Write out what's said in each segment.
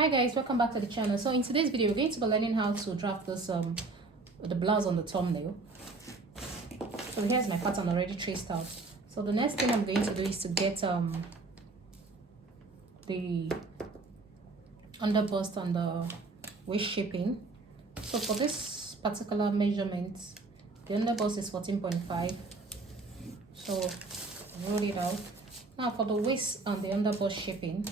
Hi guys, welcome back to the channel. So in today's video we're going to be learning how to draft this the blouse on the thumbnail. So here's my pattern already traced out. So the next thing I'm going to do is to get the underbust and the waist shaping. So for this particular measurement, the underbust is 14.5. So roll it out. Now for the waist and the underbust shaping,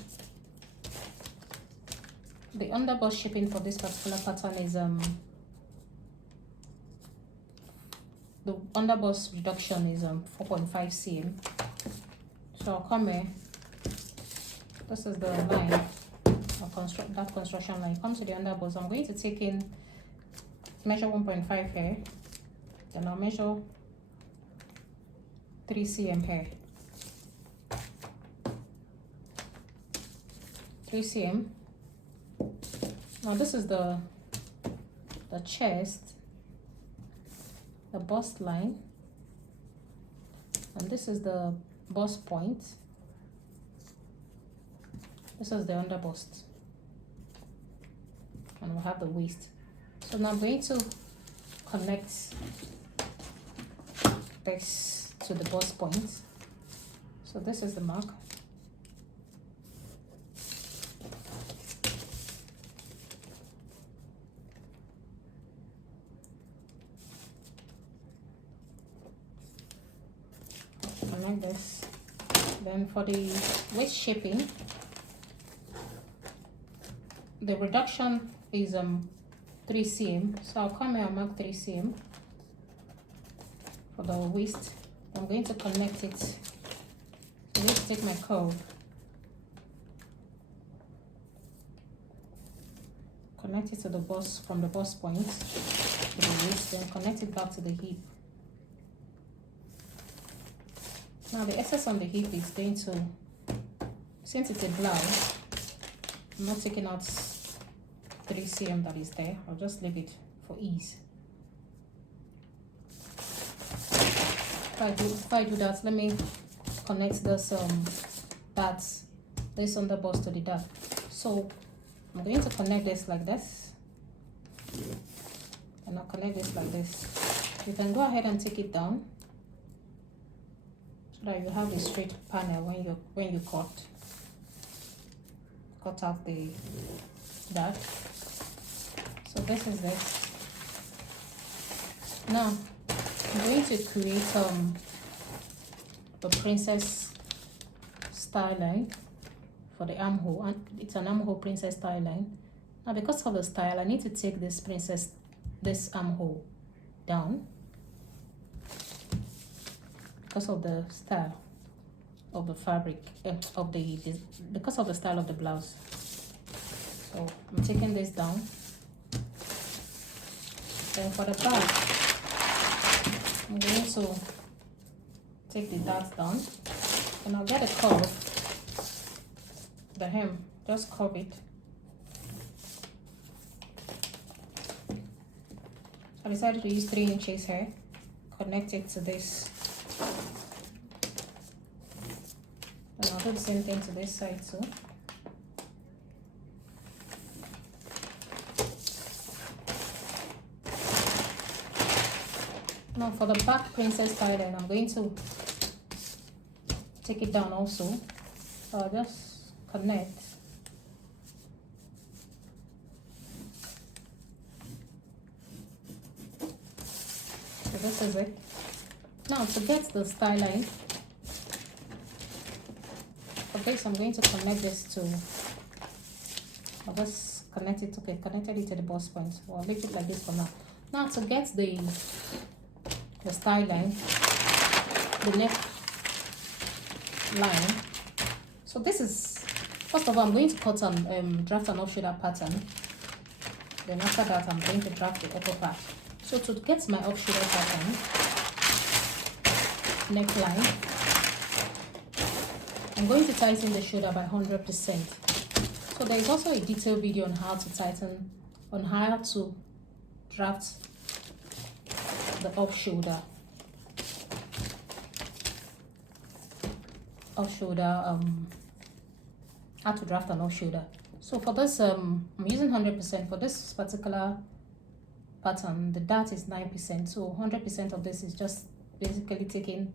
the underbust shaping for this particular pattern is the underbust reduction is 4.5 cm. So I'll come here. This is the line. I'll construct that construction line. Come to the underbust. I'm going to take in measure 1.5 here. Then I'll measure 3 cm here. 3 cm. Now this is the chest, the bust line, and this is the bust point. This is the underbust, and we'll have the waist. So now I'm going to connect this to the bust point. So this is the mark. Like this. Then for the waist shaping, the reduction is 3 cm. So I'll come here and mark 3 cm for the waist. I'm going to connect it. So I'm going to take my curve, connect it to the bust from the bust point to the waist, then connect it back to the hip. Now the excess on the hip is going to, since it's a blouse, I'm not taking out 3 cm that is there. I'll just leave it for ease. If I do that, let me connect this this underbust to the dart. So I'm going to connect this like this, and I'll connect this like this. You can go ahead and take it down, so that you have a straight panel when you cut out the dart. So this is this. Now I'm going to create the princess style line for the armhole, and it's an armhole princess style line. Now because of the style, I need to take this armhole down, because of the style of the fabric because of the style of the blouse. So I'm taking this down. Then for the back, I'm going to take the dart down, and I'll get a curve, the hem, just curve it. I decided to use 3 inches here, connect it to this. And I'll do the same thing to this side too. Now for the back princess style line, I'm going to take it down also. So I'll just connect. So this is it. Now to get the style line, for this I'm going to connect this to, I'll just connect it, okay, connected it to the bust point. So I'll leave it like this for now. Now to get the style line, the neck line. So this is, first of all, I'm going to cut and draft an off shoulder pattern. Then after that, I'm going to draft the upper part. So to get my off shoulder pattern, neckline, I'm going to tighten the shoulder by 100%. So there is also a detailed video on how to tighten, on how to draft the off shoulder how to draft an off shoulder. So for this, I'm using 100%. For this particular pattern, the dart is 9%. So 100% of this is just basically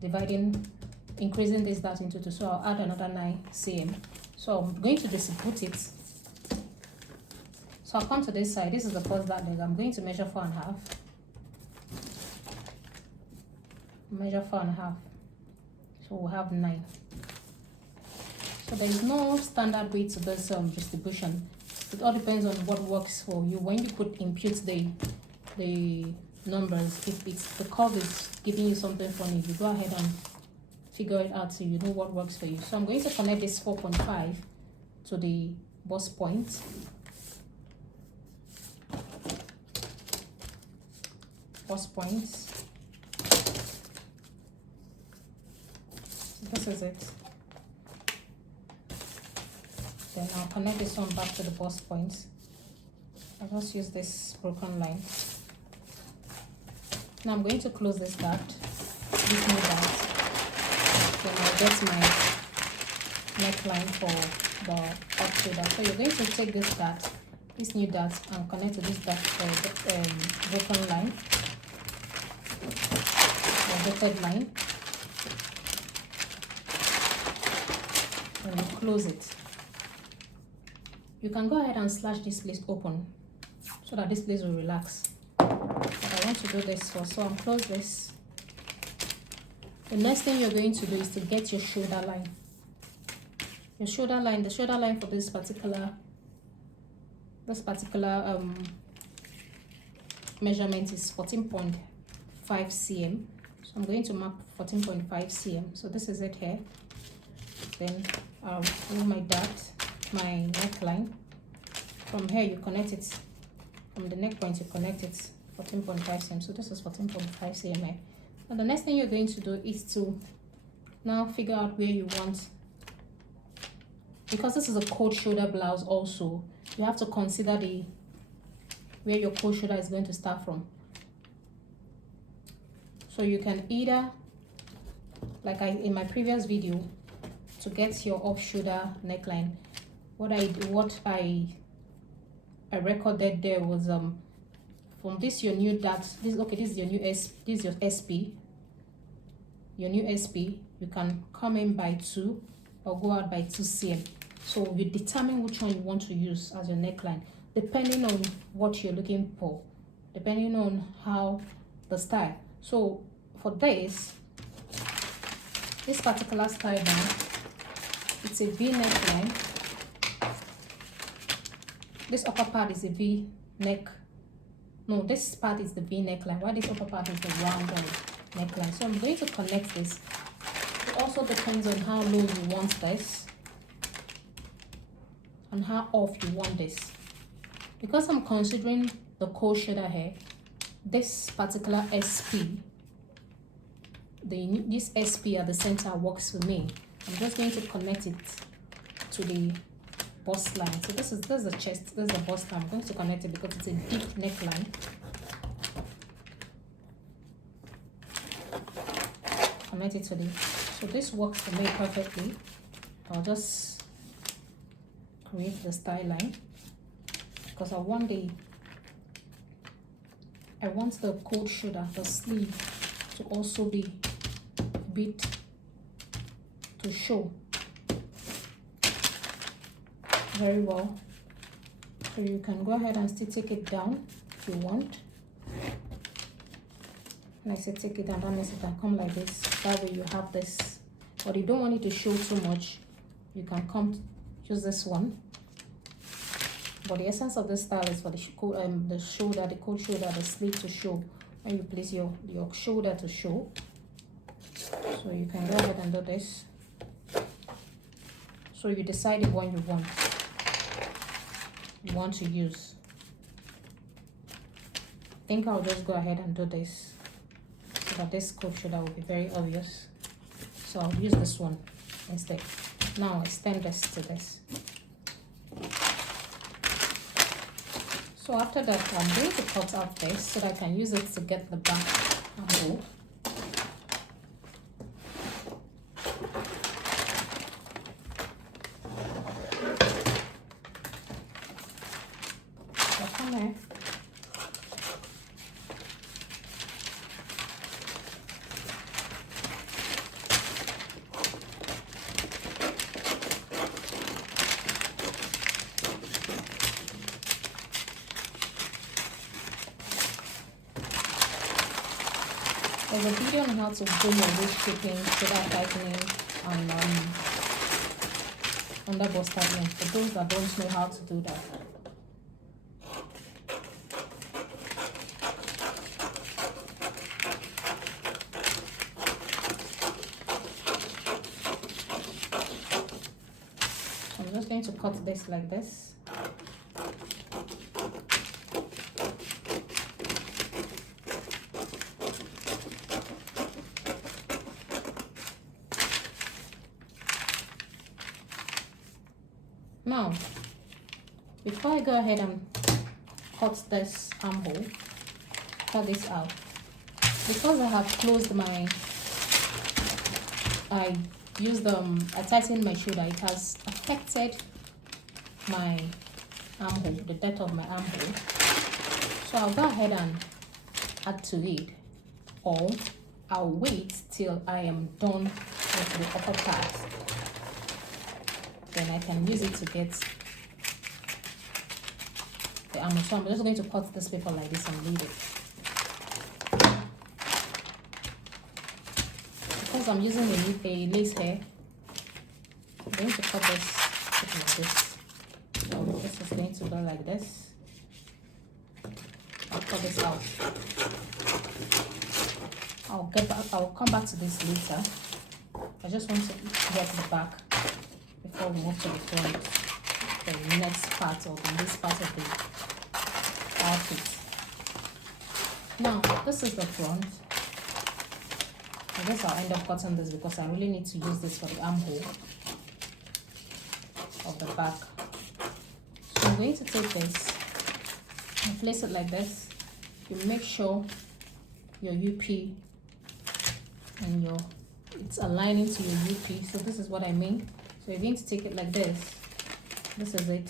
dividing, increasing this dart into 2. So I'll add another 9 cm. So I'm going to distribute it. So I'll come to this side. This is the first dart leg. I'm going to measure 4.5. Measure 4.5. So we'll have 9. So there is no standard way to this distribution. It all depends on what works for you. When you impute the numbers, if it's the curve is giving you something funny, you go ahead and figure it out so you know what works for you. So I'm going to connect this 4.5 to the bust point. Bust points. So this is it. Then I'll connect this one back to the bust points. I'll just use this broken line. Now I'm going to close this dart, this new dart. Then I'll get my neckline for the up shoulder. So you're going to take this dart, this new dart, and connect to this dart for the broken line, or dotted line, and you close it. You can go ahead and slash this place open so that this place will relax. But I want to do this first, so I'll close this. The next thing you're going to do is to get your shoulder line. Your shoulder line, the shoulder line for this particular measurement is 14.5 cm. So I'm going to mark 14.5 cm. So this is it here. Then I'll do my dart, my neckline. From here you connect it, from the neck point you connect it 14.5 cm. So this is 14.5 cm. And the next thing you're going to do is to now figure out where you want, because this is a cold shoulder blouse also, you have to consider where your cold shoulder is going to start from. So you can either, like in my previous video, to get your off shoulder neckline, what I recorded there was from this your new dart, this is your new this is your SP, your new SP. You can come in by 2 or go out by 2 cm. So you determine which one you want to use as your neckline, depending on what you're looking for, depending on how the style. So for this particular style now, it's a V neckline. This upper part is a V neck. No, this part is the V neckline, while this upper part is the round neckline. So I'm going to connect this. It also depends on how low you want this and how off you want this. Because I'm considering the cold shoulder here, this particular SP, this SP at the center works for me. I'm just going to connect it to the bust line. So this is the chest, this is the bust line. I'm going to connect it because it's a deep neckline. Connect it to this. So this works for me perfectly. I'll just create the style line because I want the cold shoulder, the sleeve, to also be a bit to show very well. So you can go ahead and still take it down if you want. When I say take it down, that means it can come like this. That way you have this. But if you don't want it to show too much, you can use this one. But the essence of this style is for the shoulder, the cold shoulder, the sleeve to show. When you place your shoulder to show. So you can go ahead and do this. So you decide the one you want to use. I think I'll just go ahead and do this so that this cold shoulder will be very obvious. So I'll use this one instead. Now extend this to this. So after that, I'm going to cut out this so that I can use it to get the back handle. There's a video on how to do your waist shaping without tightening and underbust tightening for those that don't know how to do that. So I'm just going to cut this like this. Now, before I go ahead and cut this armhole, cut this out, because I have closed my, I tightened my shoulder, it has affected my armhole, the depth of my armhole. So I'll go ahead and add to it, or I'll wait till I am done with the upper part. Then I can use it to get the armhole. So I'm just going to cut this paper like this and leave it. Because I'm using a lace hair, I'm going to cut this like this. So this is going to go like this. I'll cut this out. I'll come back to this later. I just want to get the back before we move to the front, the next part or the next part of the outfit. Now, this is the front. I guess I'll end up cutting this because I really need to use this for the armhole of the back. So I'm going to take this and place it like this. You make sure your UP and it's aligning to your UP. So this is what I mean. So you're going to take it like this. This is it.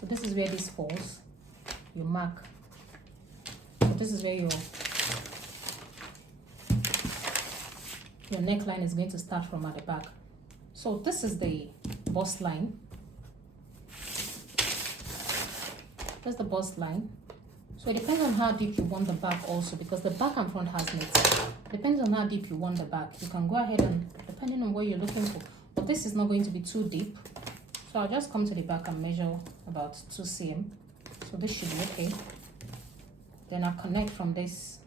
So this is where this falls. You mark. So this is where your neckline is going to start from at the back. So this is the bust line. That's the bust line. So it depends on how deep you want the back also, because the back and front has knit. Depends on how deep you want the back. You can go ahead and, depending on what you're looking for, but this is not going to be too deep. So I'll just come to the back and measure about 2 cm. So this should be okay. Then I'll connect from this,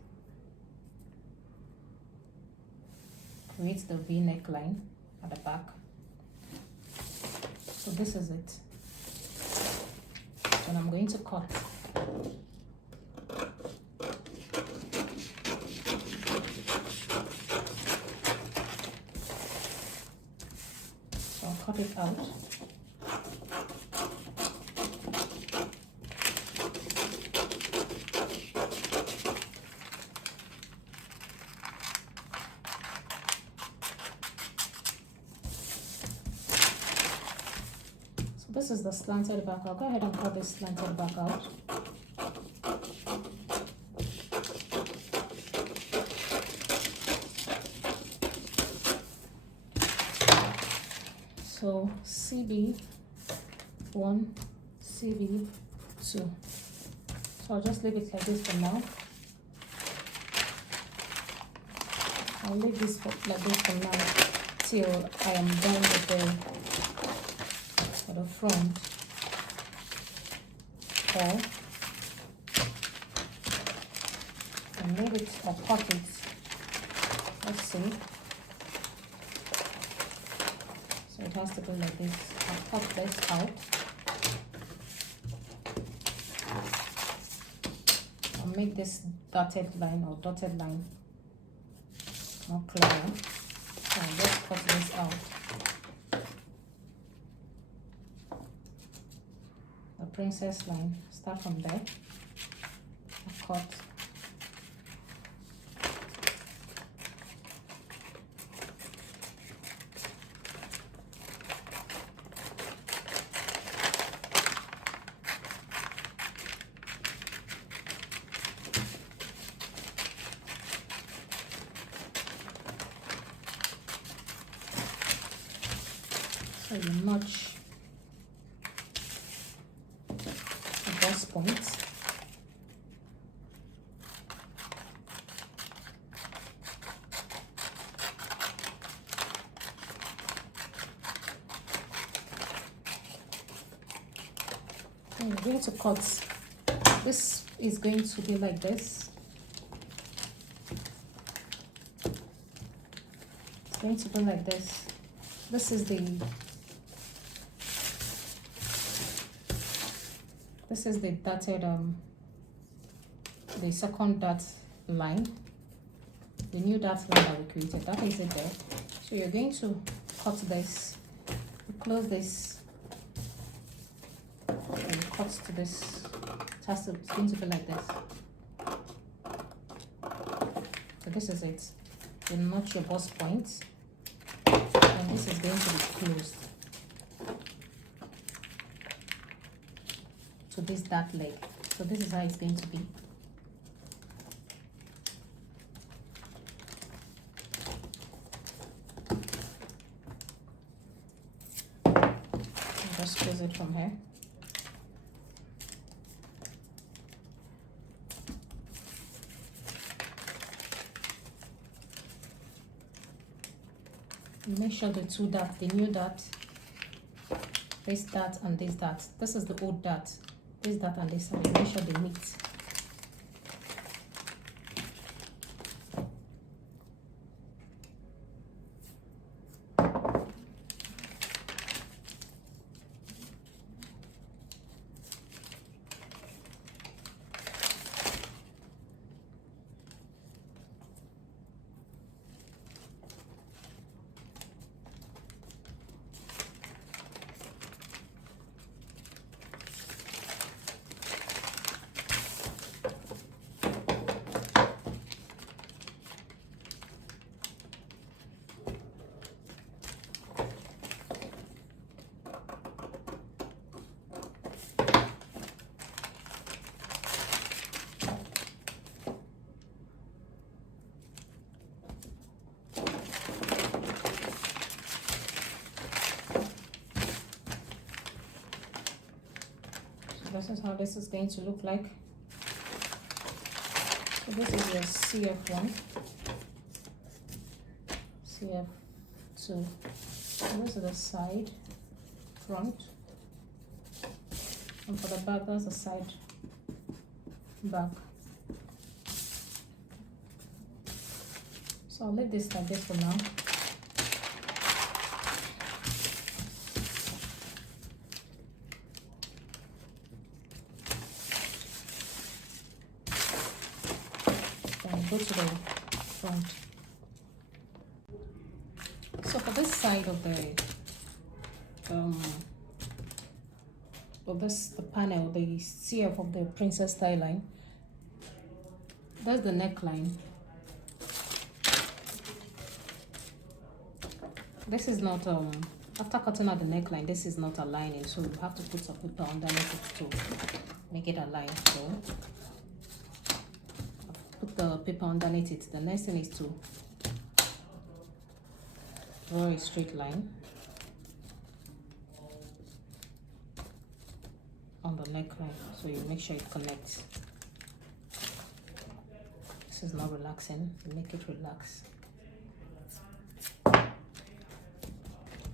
create the V neckline at the back. So this is it. And I'm going to cut. So I'll cut it out. This is the slanted back. I'll go ahead and cut this slanted back out. So CB1, CB2. So I'll just leave it like this for now. I'll leave this like this for now till I am done with the front, or and leave it or cut it. Let's see. So it has to go like this. I'll cut this out. I'll make this dotted line or dotted line more clear. So I'll just cut this out. Princess line, start from there, I'll cut, so you notch the bust point, So you're going to cut. This is going to be like this. It's going to be like this. This is the dotted the second dot line, the new dot line that we created. That is it there. So you're going to cut this, close this, and cut to this. It's going to be like this. So this is it. You notch your bust point, and this is going to be closed to this dart leg. So this is how it's going to be. Just close it from here. Make sure the two dots, the new dot, this dot and this dot. This is the old dot. This dot and this dot. Make sure they meet. This is how this is going to look like. So this is your CF1, CF2. So this is the side, front, and for the back, that's the side, back. So I'll leave this like this for now. Go to the front. So for this side of the the panel, the CF of the princess style line, that's the neckline. This is not after cutting out the neckline, this is not aligning, so you have to put some paper underneath it to make it align. So put the paper underneath it. The next thing is to draw a straight line on the neckline, so you make sure it connects. This is not relaxing, you make it relax.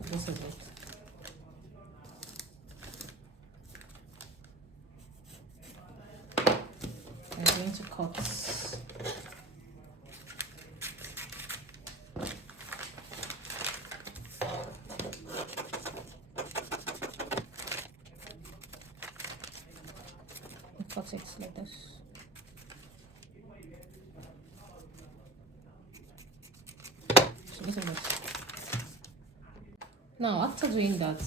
This is it. I'm going to cut it like this. So this is it. Now after doing that,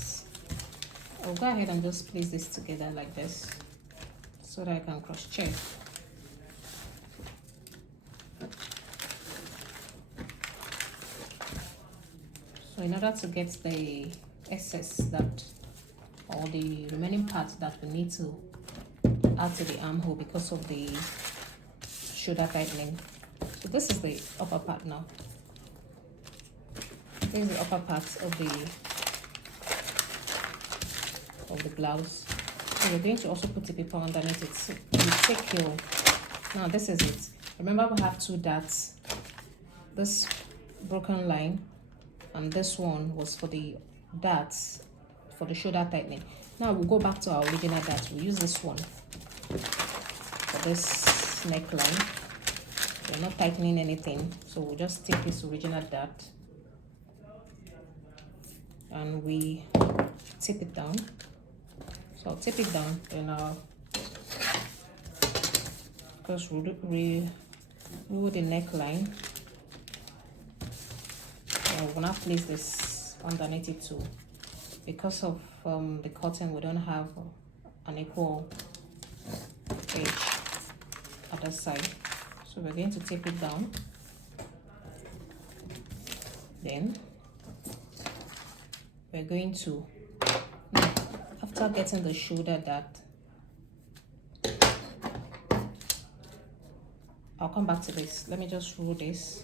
I'll go ahead and just place this together like this so that I can cross check. So in order to get the excess that, or the remaining part that we need to add to the armhole because of the shoulder tightening. So this is the upper part now. This is the upper part of the blouse. So we're going to also put the paper underneath it. So you take your, now this is it. Remember we have two dots. This broken line and this one was for the dots for the shoulder tightening. Now we'll go back to our original dart. We'll use this one for this neckline. We're not tightening anything, so we'll just take this original dart and we tip it down. So I'll tip it down, then I'll just roll the neckline. And we'll now place this underneath it too. Because of the cotton, we don't have an equal edge at the side. So we're going to tape it down. Then we're going to, now, after getting the shoulder dart, I'll come back to this. Let me just roll this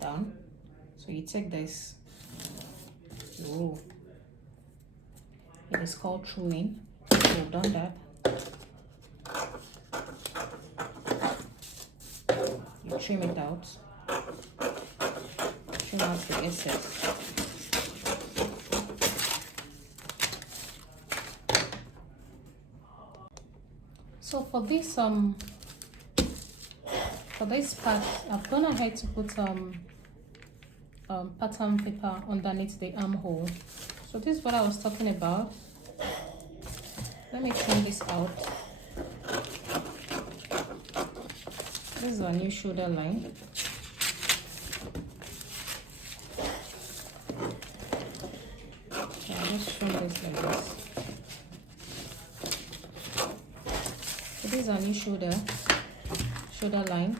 down. So you take this, you roll. It is called truing. So we've done that. You trim it out. Trim out the excess. So for this part, I've gone ahead to put pattern paper underneath the armhole. So this is what I was talking about. Let me trim this out. This is our new shoulder line. I'll just trim this like this. So this is our new shoulder line.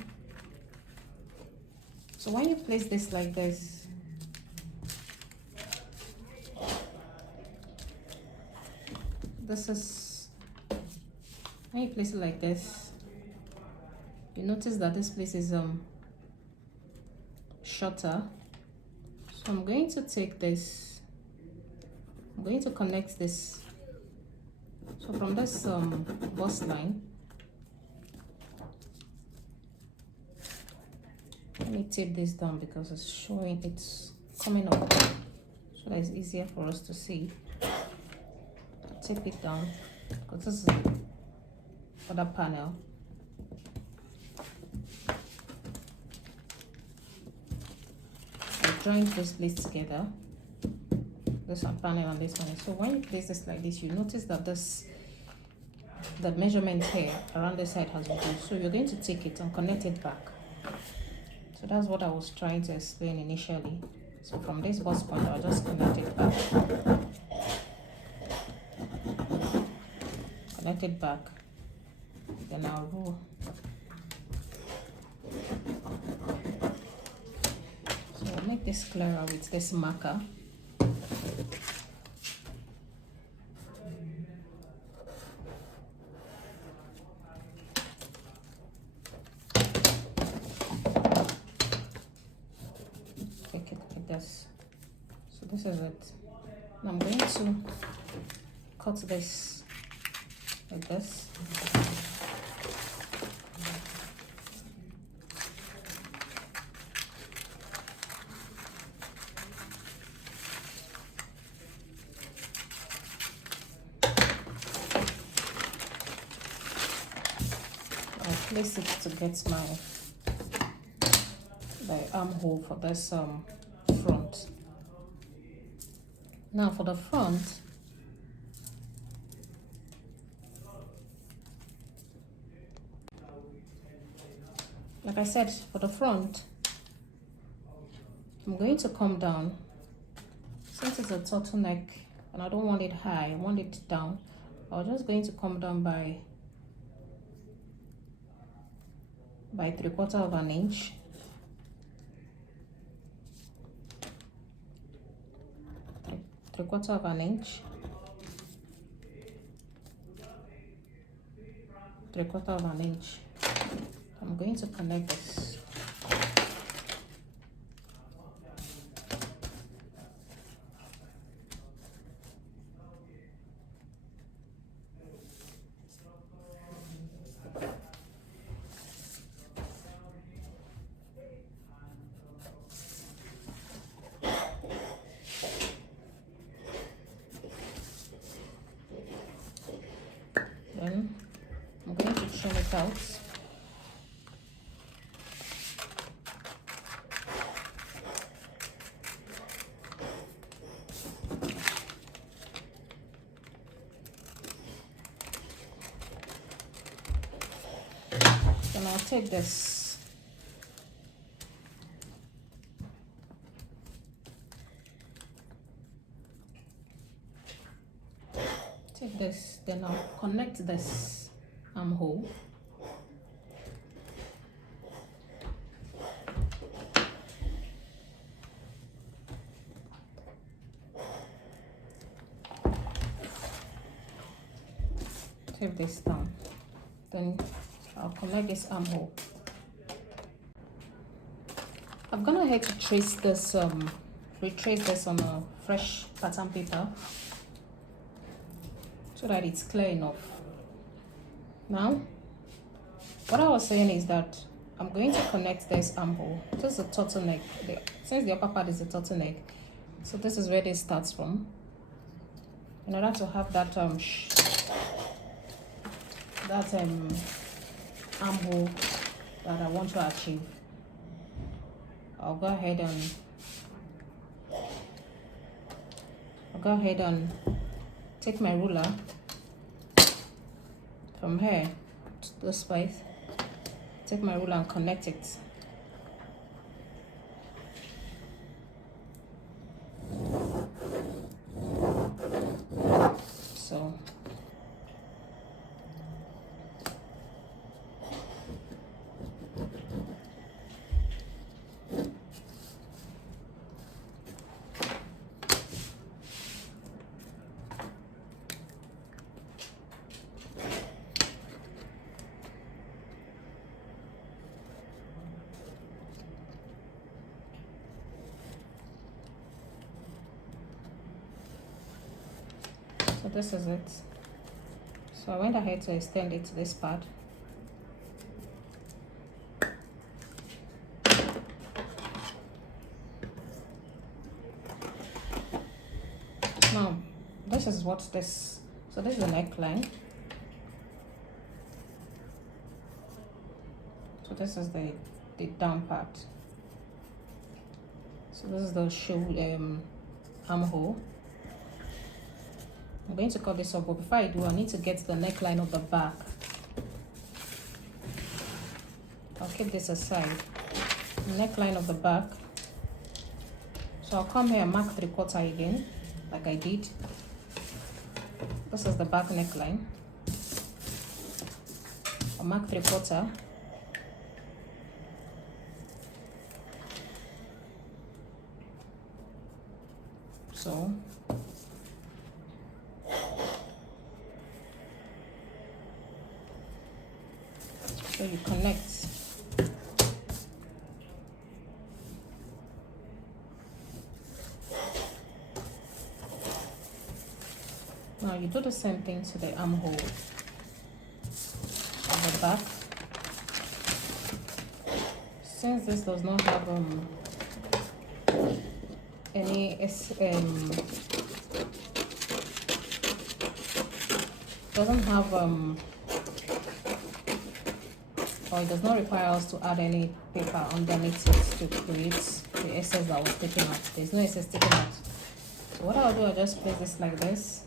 So when you place this like this, when you place it like this, you notice that this place is shorter. So I'm going to take this, I'm going to connect this. So from this bust line, let me tape this down because it's coming up, so that it's easier for us to see. Tape it down because this is the other panel. I joined this place together, this one panel and this panel. So when you place this like this, you notice that the measurement here around the side has reduced. So you're going to take it and connect it back. So that's what I was trying to explain initially. So from this bust point, I'll just connect it back. Connect it back. Then I'll roll. So I'll make this clearer with this marker. Take it like this. So this is it. Now I'm going to cut this like this. I'll place it to get the armhole for this front. Now for the front, like I said, for the front, I'm going to come down. Since it's a turtleneck and I don't want it high, I want it down, I'm just going to come down by 3/4 of an inch. Three-quarter of an inch. 3/4 of an inch. I'm going to connect this. Then I'm going to trim it out. Then I'll take this. Take this, then I'll connect this armhole. Tape this down. Then I'll connect this armhole. I've gone ahead to trace this, retrace this on a fresh pattern paper so that it's clear enough. Now, what I was saying is that I'm going to connect this armhole. This is a turtleneck. Since the upper part is a turtleneck, so this is where this starts from. In order to have that armhole that I want to achieve, I'll go ahead and take my ruler from here to this place. Take my ruler and connect it. So this is it. So I went ahead to extend it to this part. Now, this is what this, so this is the neckline. So this is the down part. So this is the shoulder armhole. I'm going to cut this off, but before I do, I need to get the neckline of the back. I'll keep this aside. The neckline of the back. So I'll come here and mark 3/4 again, like I did. This is the back neckline. I'll mark 3/4. So you connect. Now you do the same thing to the armhole at the back. Since this does not have any doesn't have or it does not require us to add any paper underneath it to create the excess that was taken out. There's no excess taken out. So what I'll do, I'll just place this like this.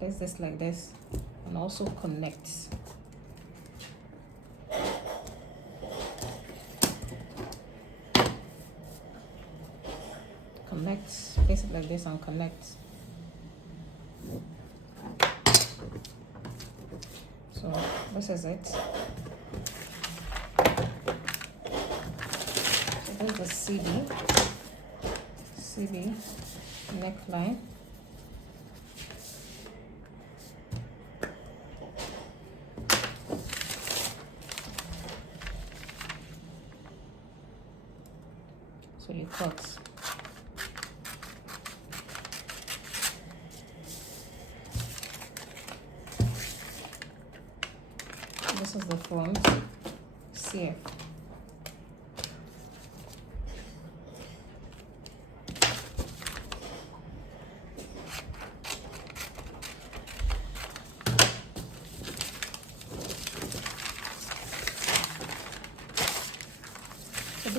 Place this like this, and also connect. Connect, place it like this and connect. So this is it. So this is the CD neckline. So you cut. This is the front CF.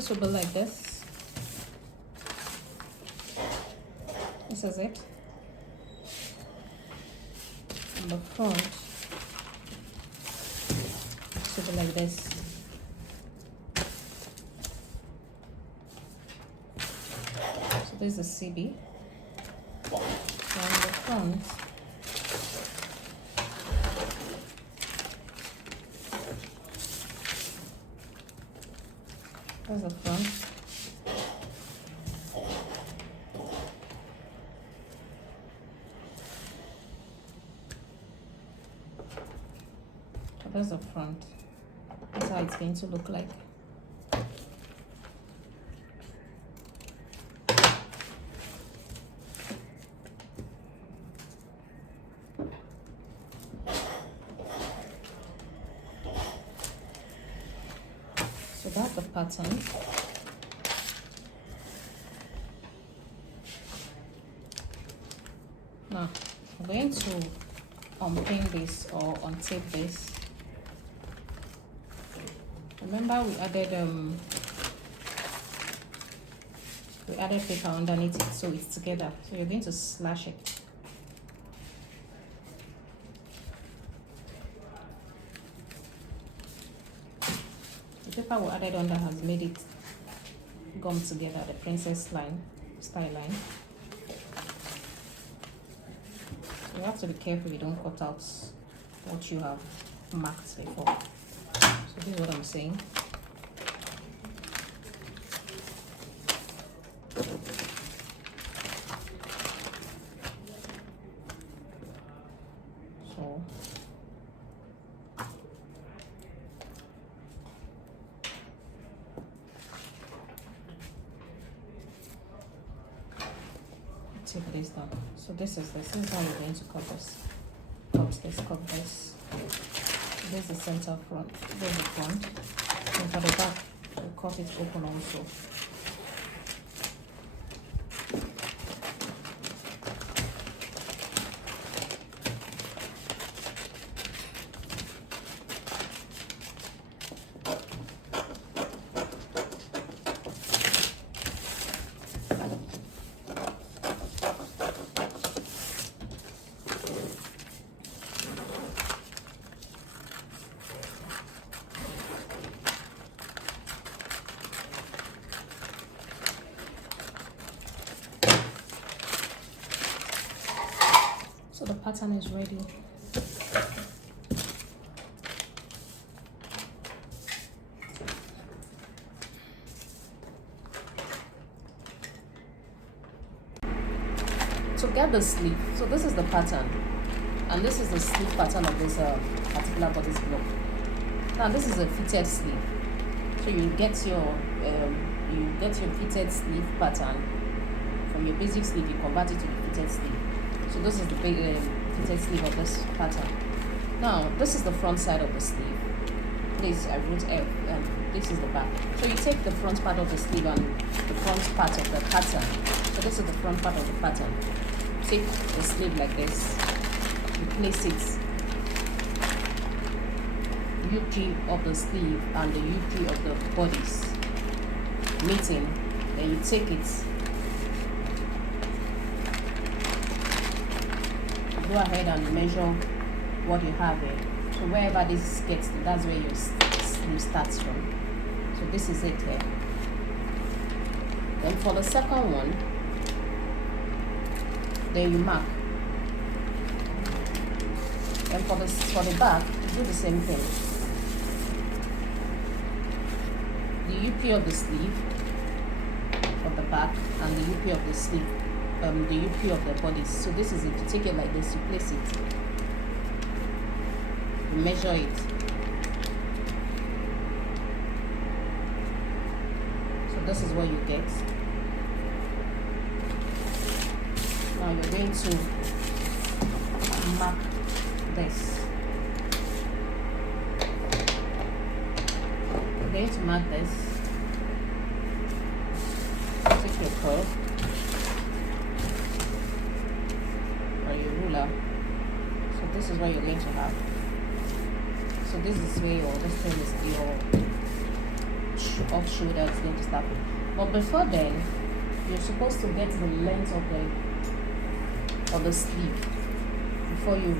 to be like this. This is it. And the front to be like this. So this is CB. And the front that's the front. So that's the front. That's how it's going to look like. So that's the pattern. Now I'm going to unpin this or untape this. Remember we added paper underneath it, so it's together. So you're going to slash it. The paper we added under has made it gum together, the princess line, style line. So you have to be careful you don't cut out what you have marked before. So this is what I'm saying. So take this down. So this is how we're going to cut this. Cut this. This is the center front. There's the front. And for the back, we'll cut it open also. So the pattern is ready. To get the sleeve, so this is the pattern, and this is the sleeve pattern of this particular bodice block. Now this is a fitted sleeve, so you get your fitted sleeve pattern from your basic sleeve. You convert it to the fitted sleeve. So this is the big fitted sleeve of this pattern. Now this is the front side of the sleeve. This I wrote F, and this is the back. So you take the front part of the sleeve and the front part of the pattern. So this is the front part of the pattern. Take the sleeve like this. You place it UG of the sleeve and the UG of the bodice meeting. Then you take it. Go ahead and measure what you have here. So wherever this gets to, that's where your sleeve starts from. So this is it here. Then for the second one, then you mark. And for the back, you do the same thing. The UP of the sleeve of the back and the UP of the sleeve. The UP of the bodice. So this is it. You take it like this, you place it, you measure it. So this is what you get. Now you're going to mark this. You're going to mark this. Take your curve. So this is what you're going to have. So this is where this thing is off shoulder is going to start with. But before then, you're supposed to get the length of the sleeve before you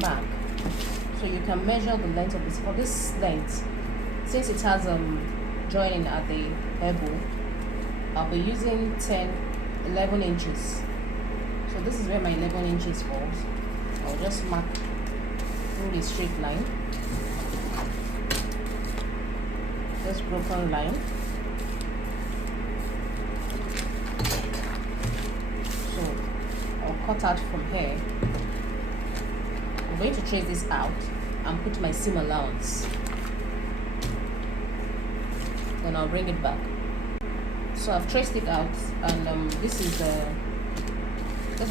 mark. So you can measure the length of this. For this length, since it has joining at the elbow, I'll be using 11 inches. So this is where my 11 inches falls. I'll just mark through the straight line, this broken line. So I'll cut out from here. I'm going to trace this out and put my seam allowance. Then I'll bring it back. So I've traced it out, and this is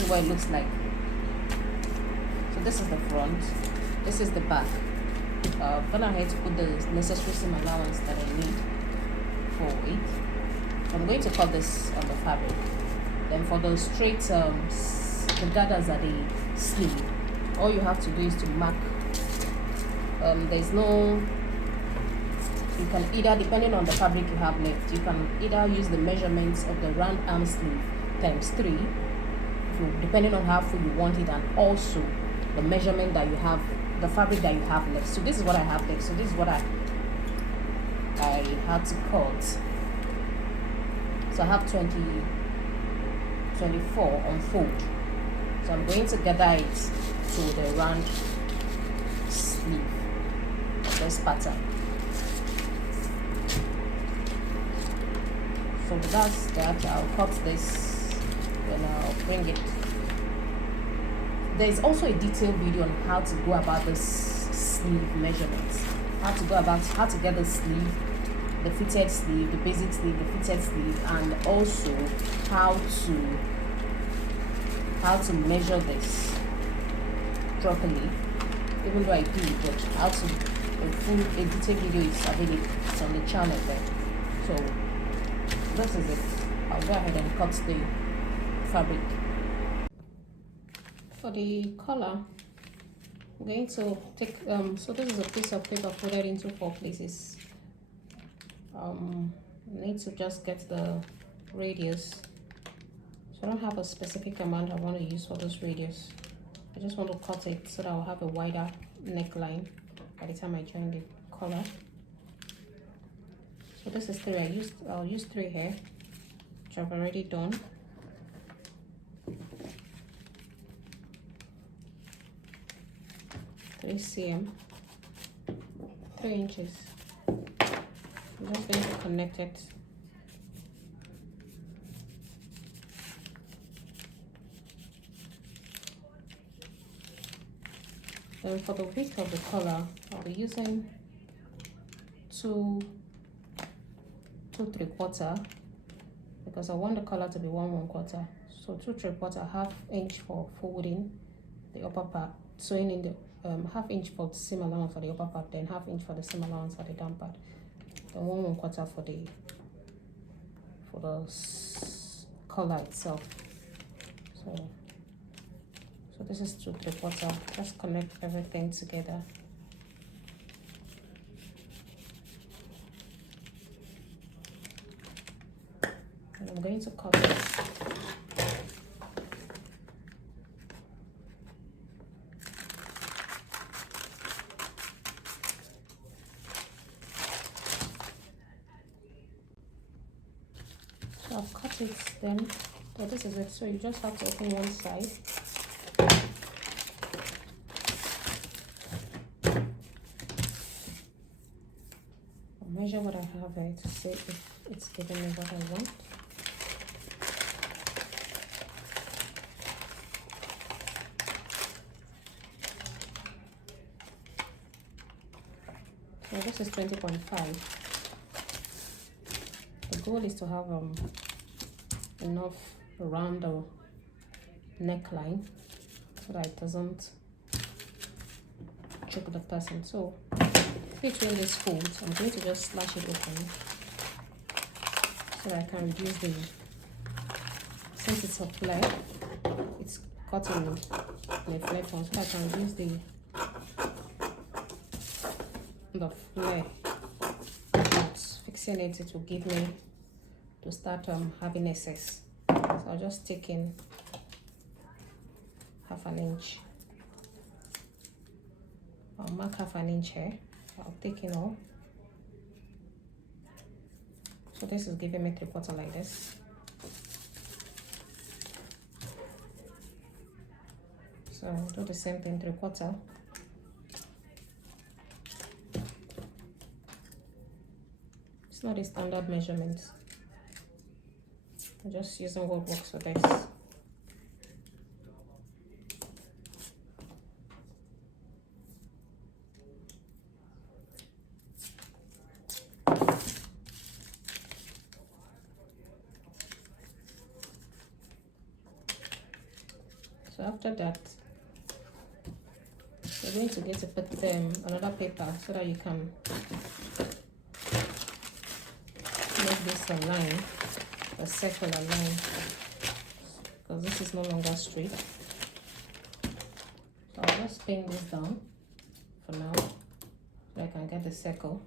what it looks like. So this is the front, this is the back. I've gone ahead to put the necessary seam allowance that I need for it. I'm going to cut this on the fabric. Then for the straight, the gathers at the sleeve, all you have to do is to mark. There's no, you can either, depending on the fabric you have left, you can either use the measurements of the round arm sleeve times 3, depending on how full you want it, and also the measurement that you have, the fabric that you have left. So this is what I have left. So this is what I had to cut. So I have 24 on fold. So I'm going to gather it to the round sleeve of this pattern. So that's that. I'll cut this, then I'll bring it. There's also a detailed video on how to go about this sleeve measurements, how to get the sleeve, the fitted sleeve, the basic sleeve, the fitted sleeve, and also how to measure this properly. Even though I did, but how to, a detailed video is available. It's on the channel there. So this is it. I'll go ahead and cut the fabric. For the collar, I'm going to take, so this is a piece of paper folded into 4 places. I need to just get the radius. So I don't have a specific amount I want to use for this radius. I just want to cut it so that I'll have a wider neckline by the time I join the collar. So this is 3. I'll use 3 here, which I've already done. cm, 3 inches. I'm just going to connect it. Then for the width of the collar, I'll be using 2 3/4, because I want the collar to be 1 1/4. So 2 3/4, ½ inch for folding the upper part, sewing in the ½ inch for the seam allowance for the upper part, then ½ inch for the seam allowance for the down part, then 1 1/4 for the collar itself. So this is 2 3/4. Just connect everything together. And I'm going to cut this. So I've cut it then. So this is it. So you just have to open one side. I'll measure what I have here to see if it's giving me what I want. So this is 20.5. The goal is to have enough around the neckline so that it doesn't choke the person. So between these folds, I'm going to just slash it open so that I can reduce the, since it's a flare, it's cut in a flare form, so I can reduce the flare parts. fixing it, it will give me to start having excess. So I'll just take in half an inch. I'll mark half an inch here. I'll take in all. So this is giving me 3/4 like this. So I'll do the same thing, 3/4. It's not a standard measurement. I'm just using what works for this. So after that, you're going to get to put another paper so that you can make this a line, a circular line, because this is no longer straight. So I'll just pin this down for now so I can get the circle.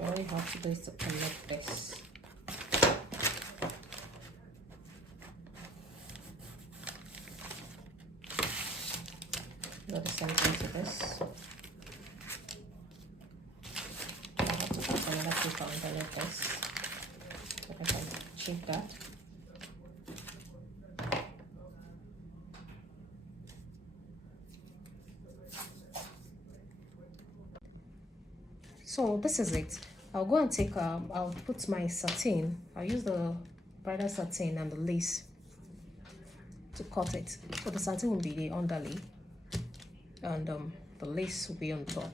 All you have to do is to connect this. Do the same thing to this. I have to put another paper underneath this so I can achieve that. So this is it. I'll go and take I'll put my satin. I'll use the bridal satin and the lace to cut it. So the satin will be the underlay and the lace will be on top.